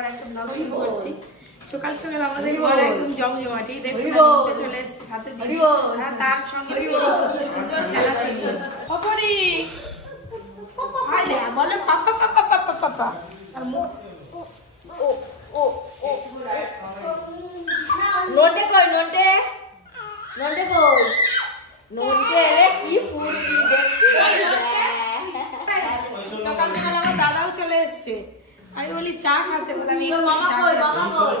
ধামাকার একটা ব্লগ শুরু করছি। সকাল সকাল আমাদের ঘর একদম জমজমাটি, দেখুন চলে এসেছে সাথে দিদি, তার সঙ্গে সুন্দর খেলা শুরু হচ্ছে। অপরি বলে পাপা পাপা পাপা পাপা, আর ও ও ও নোটে কই, নোটে নোটে কই, নোটে কি ফুর্তি দেখছি। সকাল সকাল আমার দাদাও চলে এসছে। আমি বলি চা খাসে, বলি মামা কই, মামা কই,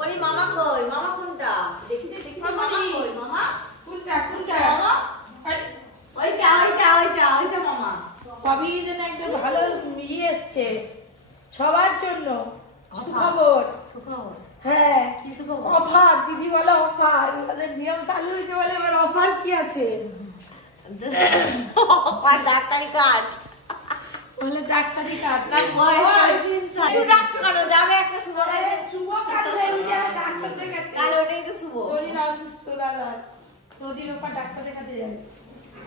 ওরে মামা কই, মামা কোনটা দেখি দে, দেখি মামা কই, মামা কোনটা কোনটা মামা, ওইটা ওইটা ওইটা ওইটা মামা। কবি যেন একটা ভালো ইয়ে এসছে সবার জন্য, সুখবর। সুখবর? হ্যাঁ, কি সুখবর? অফার, দিদি বলে অফার, তাদের নিয়ম চালু হয়েছে বলে এবার অফার কি আছে আর ডাক্তারি কার্ড বলে, ডাক্তারি কার্ড না যাবে একটা শুভ কাজ হয়ে যায়, ডাক্তার দেখাতে। কালে ওটাই তো শুভ। শরীর অসুস্থ দাদা, নদীর ওপর ডাক্তার দেখাতে যাবে।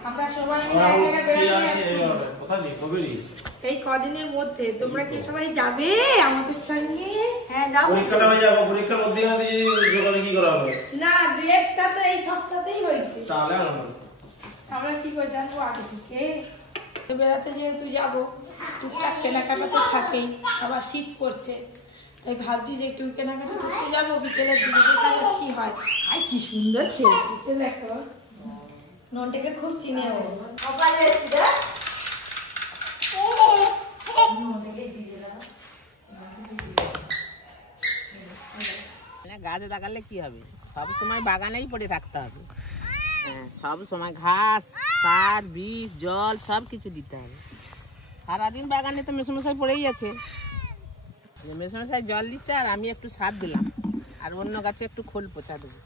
আমরা সবাই মিলে এক জায়গায় বেড়াতে যাচ্ছি এই কদিনের মধ্যে। তোমরা কি সবাই যাবে আমাদের সঙ্গে? হ্যাঁ যাবো। পরীক্ষাটা হয়ে যাবে, পরীক্ষার মধ্যে যোগাযোগ কি করা হবে? না, ডেটটা তো এই সপ্তাহতেই হয়েছে। তাহলে আমরা কি করে জানবো আগে থেকে? বেড়াতে যেহেতু যাবো, টুকটাক কেনাকাটা তো থাকেই, আবার শীত পড়ছে, তাই ভাবছি যে একটু কেনাকাটা করতে যাবো বিকেলের দিকে, দেখা যাক কি হয়। আই কি সুন্দর খেলছে, দেখো ননটাকে খুব চিনে ও। গাছে লাগালে কি হবে, সব সময় বাগানেই পড়ে থাকতে হবে। সব সময় ঘাস, সার, বীজ, জল সব কিছু দিতে হবে। সারাদিন বাগানে তো মেসমশাই পড়েই আছে, মেসমশাই জল দিচ্ছে আর আমি একটু সার দিলাম, আর অন্য গাছে একটু খোল পোঁচা দেবো।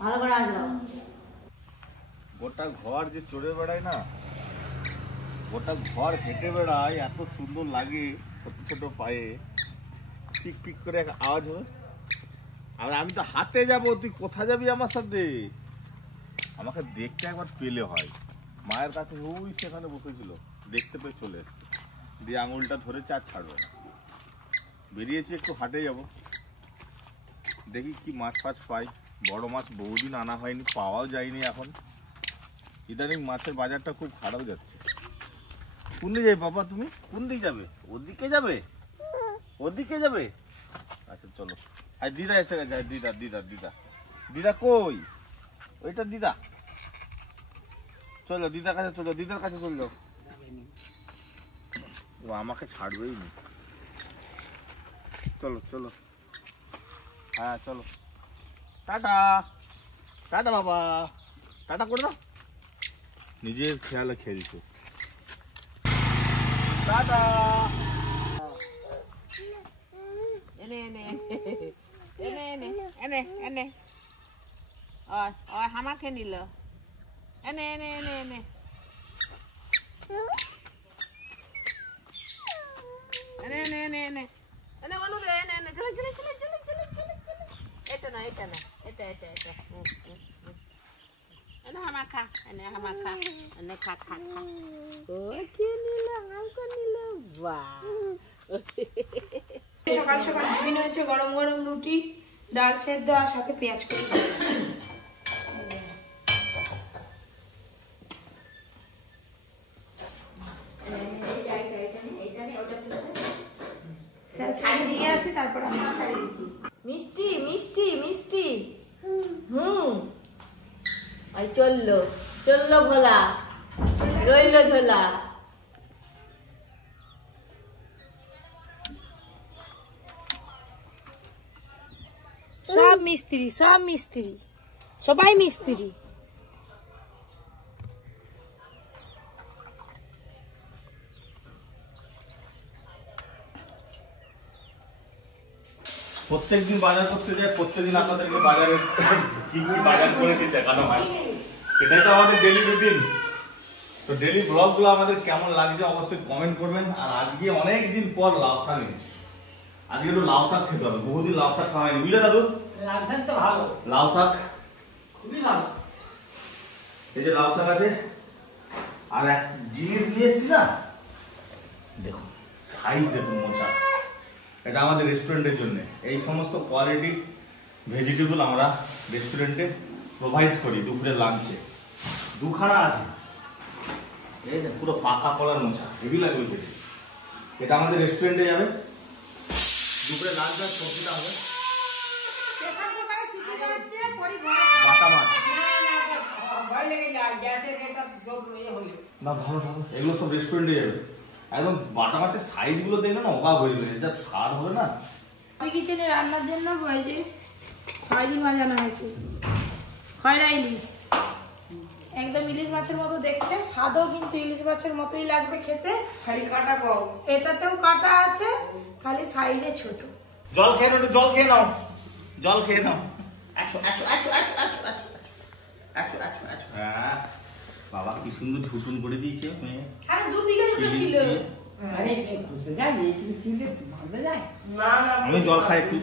ভালো করে আসলো। গোটা ঘর যে চড়ে বেড়ায় না, গোটা ঘর হেঁটে বেড়ায়, এত সুন্দর লাগে ছোট ছোট পায়ে, পিক পিক করে এক আওয়াজ হবে। আর আমি তো হাঁটে যাবো, তুই কোথায় যাবি আমার সাথে? আমাকে দেখতে একবার পেলে হয়। মায়ের কাছে ওই সেখানে বসেছিল, দেখতে পেয়ে চলে এসছে, দিয়ে আঙুলটা ধরেছে আর ছাড়বে না। বেরিয়েছি একটু হাঁটে যাব, দেখি কি মাছ ফাছ পাই। বড় মাছ বহুদিন আনা হয়নি, পাওয়াও যায়নি এখন। ইদানিং মাছের বাজারটা খুব খারাপ যাচ্ছে। কোন দিকে যাবে বাবা? তুমি কোন দিকে যাবে? ওদিকে যাবে? ওদিকে যাবে? আচ্ছা চলো। আর দিদা এসে গেছে, দিদা দিদা দিদা দিদা কই? ওইটা দিদা। চলো দিদার কাছে চলো, দিদার কাছে চললো। ও আমাকে ছাড়বেই নি। চলো চলো, হ্যাঁ চলো। টাটা টাটা বাবা, টাটা করে দাও। নিজের খেয়ালে খেলছে। টাটা। এনে এনে এনে এনে এনে এনে হামাকে নিল। এনে এনে এনে এনে এনে এনে এনে এনে এনে বলু রে, এনে এনে চলে চলে চলে চলে চলে চলে চলে। এটা না এটা না, এটা এটা এটা। এনে হামা খা, এনে হামা খা, এনে খা খা খা। ও কে নিল? আমাকে নিল। বাহ, সকাল সকাল টিফিন হয়েছে গরম গরম রুটি, ডাল সেদ্ধ আর সাথে পেঁয়াজ করি। দিয়ে আসি, তারপর আমরা খাই দিচ্ছি। মিষ্টি মিষ্টি মিষ্টি। ওই চললো চললো ভোলা, রইলো ঝোলা। সব মিস্ত্রি, সব মিস্ত্রি, সবাই মিস্ত্রি। প্রত্যেকদিন বাজার করতে যায়, প্রত্যেকদিন আপনাদেরকে বাজারে কি কি বাজার করে দিয়ে দেখানো হয়। এটাই তো আমাদের ডেলি রুটিন। তো ডেলি ব্লগগুলো আমাদের কেমন লাগছে অবশ্যই কমেন্ট করবেন। আর আজকে অনেক দিন পর লাউ শাক নিয়েছি, আজকে একটু লাউ শাক খেতে হবে। বহুদিন লাউ শাক খাওয়া হয়নি, বুঝলে দাদু? লাগছেন তো ভালো। লাউ শাক খুবই ভালো। এই যে লাউ শাক আছে, আর এক জিনিস নিয়ে এসেছি না, দেখুন সাইজ দেখুন মোচা। এটা আমাদের রেস্টুরেন্টের জন্য এই সমস্ত কোয়ালিটি ভেজিটেবল আমরা রেস্টুরেন্টে প্রোভাইড করি দুপুরের লাঞ্চে। দুখানা আছে, এই যে পুরো পাকা কলার মোচা, হেভি লাগবে খেতে। এটা আমাদের রেস্টুরেন্টে যাবে, দুপুরে লাঞ্চ আর সবজিটা হবে বাটা মাছ। না ধরো ধরো, এগুলো সব রেস্টুরেন্টে যাবে। একদম বাটা মাছের সাইজ গুলো দেখলে না অবাক হয়ে যাবে, যা স্বাদ হবে না। ওই কিচেনে রান্নার জন্য হয়েছে খয়রি মাছ আনা হয়েছে, খয়রা ইলিশ, একদম ইলিশ মাছের মতো দেখতে, স্বাদও কিন্তু ইলিশ মাছের মতোই লাগবে খেতে, খালি কাটা কম। এটাতেও কাটা আছে, খালি সাইজে ছোট। জল খেয়ে নাও, জল খেয়ে নাও, জল খেয়ে নাও। আচ্ছা আচ্ছা আচ্ছা আচ্ছা আচ্ছা আচ্ছা আচ্ছা আচ্ছা। হ্যাঁ বাবা কি সুন্দর ঝুটুন করে দিয়েছে। আরে দুদিকে দুটো ছিল। আমি জল খাই একটু।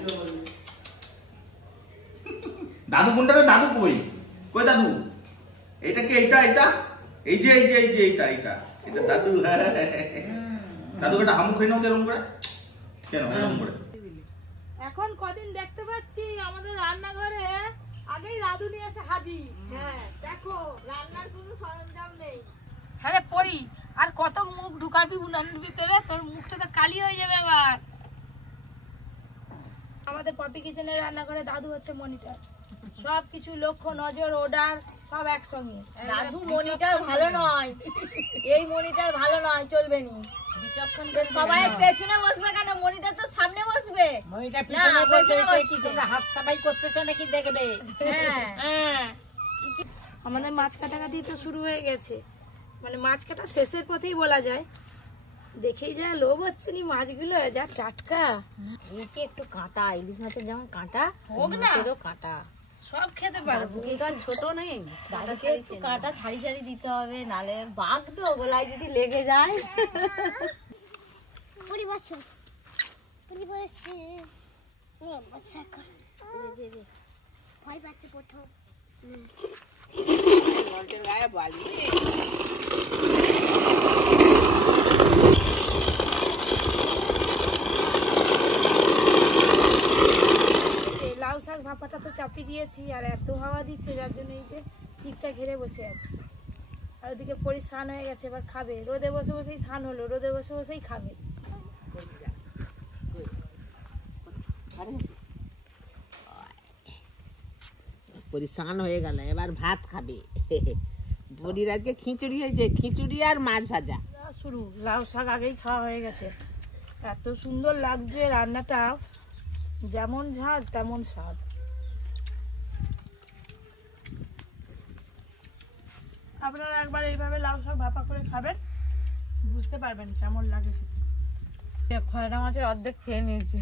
দাদু কোনটা রে? দাদু কই? কই দাদু? এটা কি? এটা এটা এই যে এই যে এই যে এটা এটা এটা দাদু। দাদু এটা হামু খাই নাও তো এরকম করে। কেন এরকম করে? এখন কদিন দেখতে পাচ্ছি আমাদের রান্নাঘরে আগেই রাধুনি আছে হাজি। হ্যাঁ দেখো রান্নার কোনো সরঞ্জাম নেই। হ্যাঁ পরি, আর কত মুখ ঢুকাবি উনানের ভিতরে, তোর মুখটা তো কালি হয়ে যাবে আবার। আমাদের পপি কিচেনের রান্নাঘরে দাদু হচ্ছে মনিটর, সব কিছু লক্ষ্য নজর অর্ডার সব একসঙ্গে। দাদু মনিটর ভালো নয়, এই মনিটর ভালো নয়, চলবে নি। সবাই পেছনে বসবে কেন? মনিটর তো সামনে বসবে। হাত সাফাই করতেছে নাকি দেখবে। হ্যাঁ আমাদের মাছ কাটাকাটি তো শুরু হয়ে গেছে, মানে মাছ কাটা শেষের পথেই বলা যায়। দেখেই যা লোভ হচ্ছে নি মাছগুলো, যা টাটকা। একে একটু কাঁটা, ইলিশ মাছের যেমন কাঁটা, হোক না কাঁটা সব খেতে পারবো। ছোট নেই, দাদাকে একটু কাঁটা ছাড়ি ছাড়ি দিতে হবে, নালে বাঘ তো গোলায় যদি লেগে যায়। গায়ে বালি লাউ শাক ভাপাটা তো চাপিয়ে দিয়েছি, আর এত হাওয়া দিচ্ছে যার জন্য এই যে চিকটা ঘিরে বসে আছে। আর ওদিকে পরি স্নান হয়ে গেছে, এবার খাবে। রোদে বসে বসেই স্নান হলো, রোদে বসে বসেই খাবে। পরিষ্কার হয়ে গেল, এবার ভাত খাবে। বড়ির আজকে খিচুড়ি হয়েছে, খিচুড়ি আর মাছ ভাজা। শুরু লাউ শাক আগেই খাওয়া হয়ে গেছে। এত সুন্দর লাগছে রান্নাটা, যেমন ঝাঁজ তেমন স্বাদ। আপনারা একবার এইভাবে লাউ শাক ভাপা করে খাবেন, বুঝতে পারবেন কেমন লাগে খেতে। খয়রা মাছের অর্ধেক খেয়ে নিয়েছি।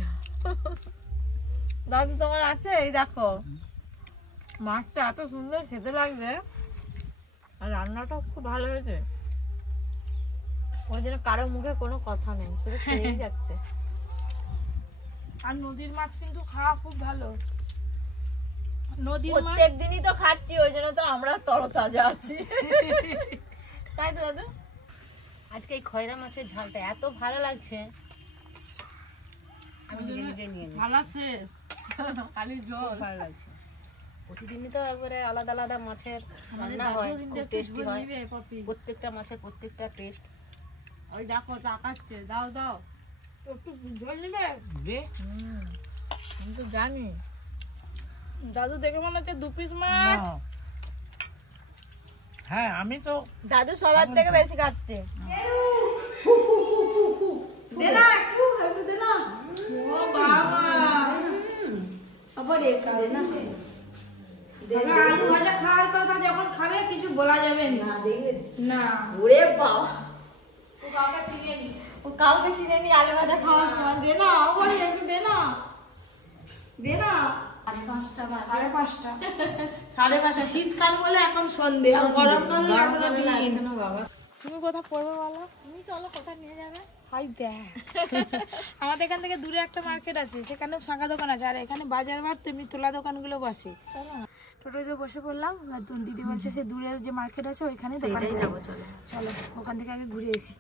দাদু তোমার আছে? এই দেখো মাছটা এত সুন্দর খেতে লাগছে, আর রান্নাটাও খুব ভালো হয়েছে। ওই জন্য কারো মুখে কোনো কথা নেই, শুধু খেয়েই যাচ্ছে। আর নদীর মাছ কিন্তু খাওয়া খুব ভালো। নদীর মাছ প্রত্যেক দিনই তো খাচ্ছি, ওই জন্য তো আমরা তরতাজা আছি। তাই তো দাদু? আজকে এই খয়রা মাছের ঝালটা এত ভালো লাগছে, আমি নিজে নিজে নিয়ে নিই। ভালো শেষ খালি জল ভালো লাগছে। প্রতিদিনই তো একবারে আলাদা আলাদা মাছের রান্না হয়, খুব টেস্টি হয়। প্রত্যেকটা মাছের প্রত্যেকটা টেস্ট। ওই দেখো তাকাচ্ছে, দাও দাও একটু ঝোল নিবে দে, আমি তো জানি। দাদু দেখে মনে হচ্ছে 2 পিস মাছ। হ্যাঁ আমি তো দাদু সবার থেকে বেশি খাচ্ছে। আলু ভাজা খাওয়ার কথা যখন খাবে কিছু বলা যাবে না। না ওরে বাবা, ও কাউকে চিনে নি। ও কাউকে চিনে নি, আলু ভাজা খাওয়ার সময় দে না, বলি একটু দে না, দে না। 5:30 5:30 5:30 শীতকাল বলে এখন সন্ধে, আর গরমকাল দিন। বাবা তুমি কোথা পড়বে বলো? তুমি চলো, কোথায় নিয়ে যাবে? হাই দেখ আমাদের এখান থেকে দূরে একটা মার্কেট আছে, সেখানেও ফাঁকা দোকান আছে, আর এখানে বাজার বার তেমনি তোলা দোকানগুলো বসে। টোটোতে বসে পড়লাম। আর দিদি বলছে সে দূরের যে মার্কেট আছে ওইখানে সেইটাই যাবো, চলো। চলো ওখান থেকে আগে ঘুরে এসি।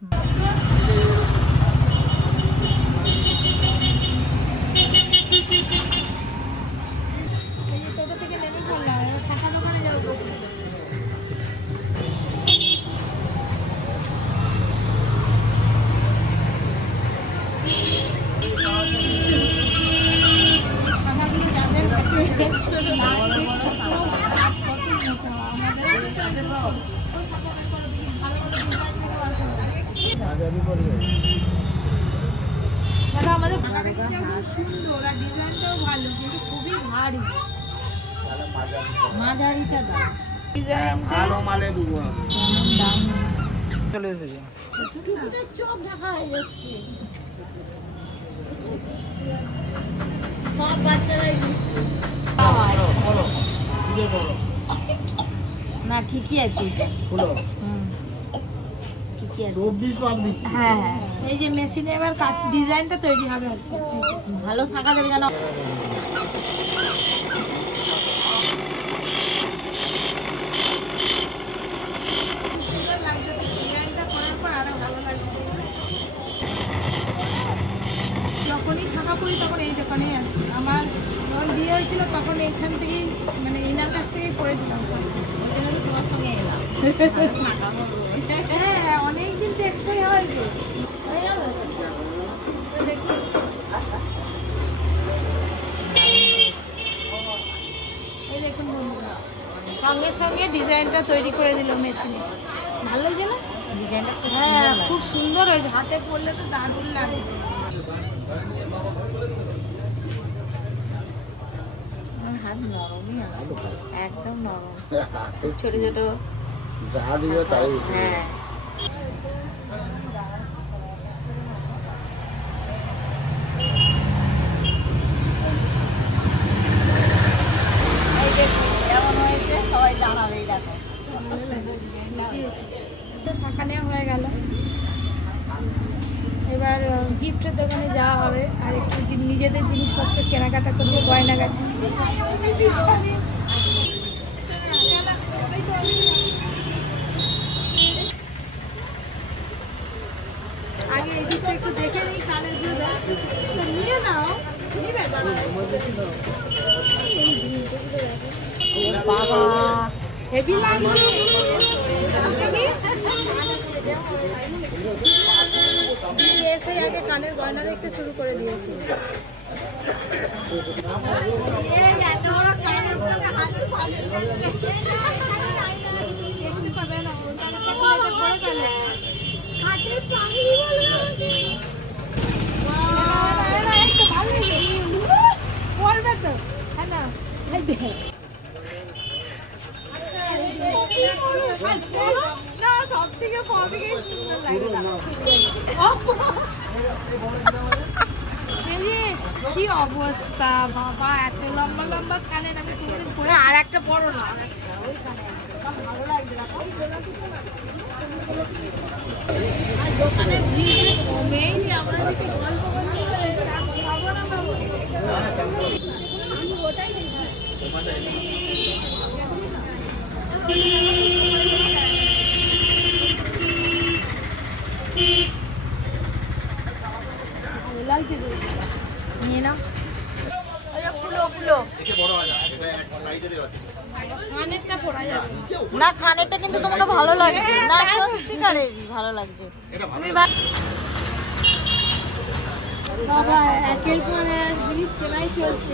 এই যে টোটো থেকে নেমে পড়লাম, এবার শাখা দোকানে যাবো। শাখাগুলো যাদের দাদা আমাদের সুন্দর আর ডিজাইনটাও ভালো, কিন্তু খুবই ভারী। মাঝারিটা দাম, ডিজাইনটা চোখ ঢাকা হয়ে যাচ্ছে। সব বাচ্চারাই না, ঠিকই আছে। হ্যাঁ হ্যাঁ, এই যে মেশিনে এবার ডিজাইনটা তৈরি হবে আর কি। ভালো শাখা দেবে জানো। সুন্দর লাগছে ডিজাইনটা করার পর, আরো ভালো লাগছে। যখনই শাখা করি তখন এই দোকানেই আসি। আমার যখন বিয়ে হয়েছিল তখন এখান থেকেই, মানে এনার কাছ থেকেই পড়েছিলাম। ওই জন্য তো তোমার সঙ্গে এলাম। হ্যাঁ, অনেকদিন টেকসই হয় তো। হয়ে গেল? দেখুন এই দেখুন বন্ধুরা, সঙ্গে সঙ্গে ডিজাইনটা তৈরি করে দিল মেশিনে। ভালো হয়েছে না ডিজাইনটা? হ্যাঁ, খুব সুন্দর হয়েছে। হাতে পরলে তো দারুণ লাগবে। আমার হাত নরমই আছে, একদম নরম। ছোট ছোট হ্যাঁ। এই দেখুন কেমন হয়েছে, সবাই জানাবে। এই দেখো কত সুন্দর ডিজাইনটা। তো শাখা নেওয়া হয়ে গেল, এবার গিফটের দোকানে যাওয়া হবে আর একটু নিজেদের জিনিসপত্র কেনাকাটা করবো, গয়নাগাটি। আগে এই দিকটা একটু দেখে নিই, কানের দুধ নিয়ে নাও। নিবে বাবা, হেভি লাগছে। এসে আগে কানের গয়না দেখতে শুরু করে দিয়েছি। পড়বে তো, হ্যাঁ না? কি অবস্থা বাবা, এত লম্বা লম্বা কানের আমি কোনদিন পরে। আর একটা বড় না, ভালো লাগছে না। আর দোকানে ভিড় কমেই নি, আমরা যদি গল্প করতে খাবো না বাবু। ওটাই নিয়ে নাও। কানেরটা পরা যাবে না, কানেরটা কিন্তু তোমাকে ভালো লাগছে না, সত্যিকারেরই ভালো লাগছে। বাবা একের পর এক জিনিস কেনাই চলছে।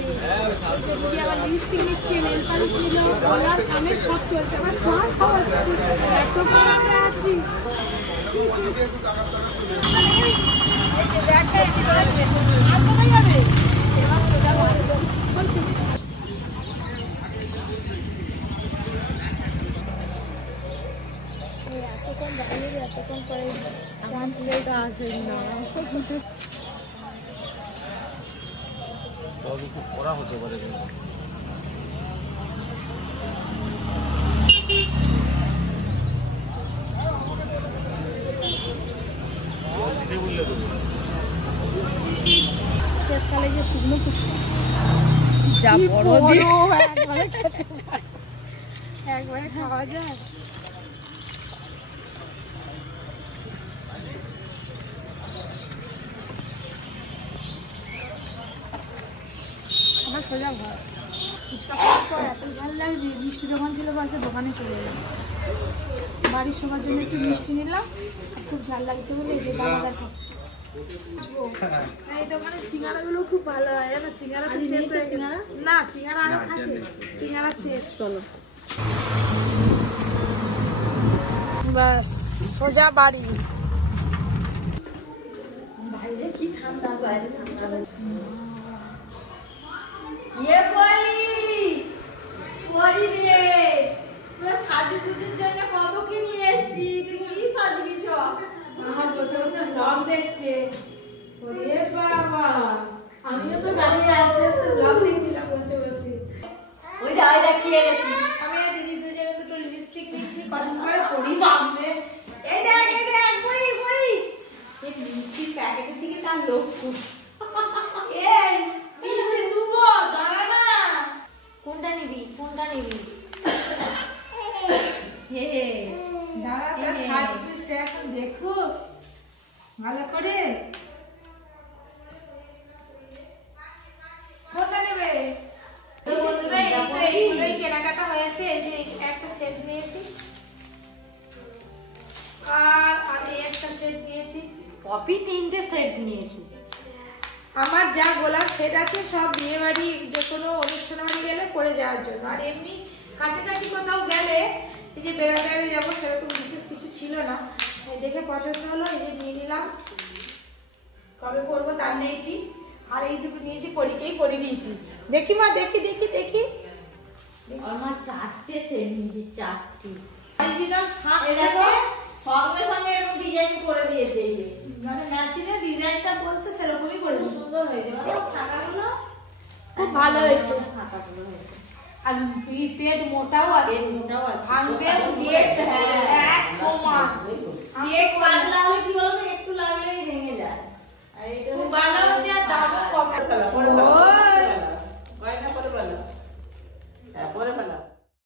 দিদি আবার লিপস্টিক নিচ্ছে, নেল পালিশ নিল, গলার কানের সব চলছে। আবার চা খাওয়াচ্ছি, এত করে আমরা আছি। আর কোথায় যাবে? এতক্ষণ দাঁড়িয়ে এতক্ষণ পরে চান্স রেট আসে না। খুব করা হতে পারে। শেষকালে যে শুকনো ফুচকা যা বড় দিয়ে একবারে খেতে পারে। একবারে খাওয়া যায়। আমার সোজা ঘর। ফুচকা খাওয়ার পর এত ভালো লাগছে, মিষ্টি দোকান ছিল পাশে, দোকানে চলে এলাম। বাড়ির সবার জন্য একটু মিষ্টি নিলাম, খুব ঝাল লাগছে বলে এই যে দানাদার খাচ্ছি। এই দোকানে সিঙ্গারাগুলো খুব ভালো হয়, জানো সিঙ্গারা তো শেষ হয়ে গেছে। না সিঙ্গারা আরো থাকে, সিঙ্গারা শেষ। চলো বাস সোজা বাড়ি। বাইরে কি ঠান্ডা, বাইরে ঠান্ডা। ইয়ে পরি পরি রে, তোর সাজুগুজুর জন্য কত কি নিয়ে এসেছি, তুই কি সাজবিছ? আমার বসে বসে ব্লগ দেখছে। ওরে বাবা, আমিও তো দাঁড়িয়ে আস্তে আস্তে ব্লগ দেখছিলাম বসে বসে। ওই যে আয় দেখিয়ে গেছি। আমি আর দিদি দুজনে দুটো লিপস্টিক নিয়েছি, কদিন পরে পরি নামবে। এই দেখ পরি পরি, এই মিষ্টির প্যাকেটের দিকে তার লক্ষ্য। এই মিষ্টি দুবো, দাঁড়া না। কোনটা নিবি কোনটা নিবি? হে হে দাঁড়া, তার সাজগুজ সে এখন দেখো ভালো করে। কোনটা নেবে? তো বন্ধুরা এইগুলোই কেনাকাটা হয়েছে। এই যে একটা সেট নিয়েছি, আর এই একটা সেট নিয়েছি। পপি 3টে সেট নিয়েছি। আমার যা গোলাপ সেট আছে সব বিয়ে বাড়ি, যে কোনো অনুষ্ঠান বাড়ি গেলে পরে যাওয়ার জন্য। আর এমনি কাছাকাছি কোথাও গেলে এই যে বেড়াতে যাবো, সেরকম বিশেষ কিছু ছিল না, দেখে পছন্দ হলো, এই যে নিয়ে নিলাম। কবে পরবো তার নেই ঠিক। আর এই দুটো নিয়েছি, পরীকেই পরে দিয়েছি। দেখি মা, দেখি দেখি দেখি। আমার 4টে সেট নিয়েছি, 4টে। অরিজিনাল এই দেখো সঙ্গে সঙ্গে এরকম ডিজাইন করে দিয়েছে। এই যে মানে মেশিনের ডিজাইনটা বলতে সেরকমই করে খুব দিয়েছে। সুন্দর হয়েছে, ছাতাগুলো খুব ভালো হয়েছে। ছাতাগুলো হয়েছে, আর পেট মোটাও আছে, মোটাও আছে। ভাঙবে পেট, এক সমান। কেক পাতলা হলে কি বলতো, একটু লাগলেই ভেঙে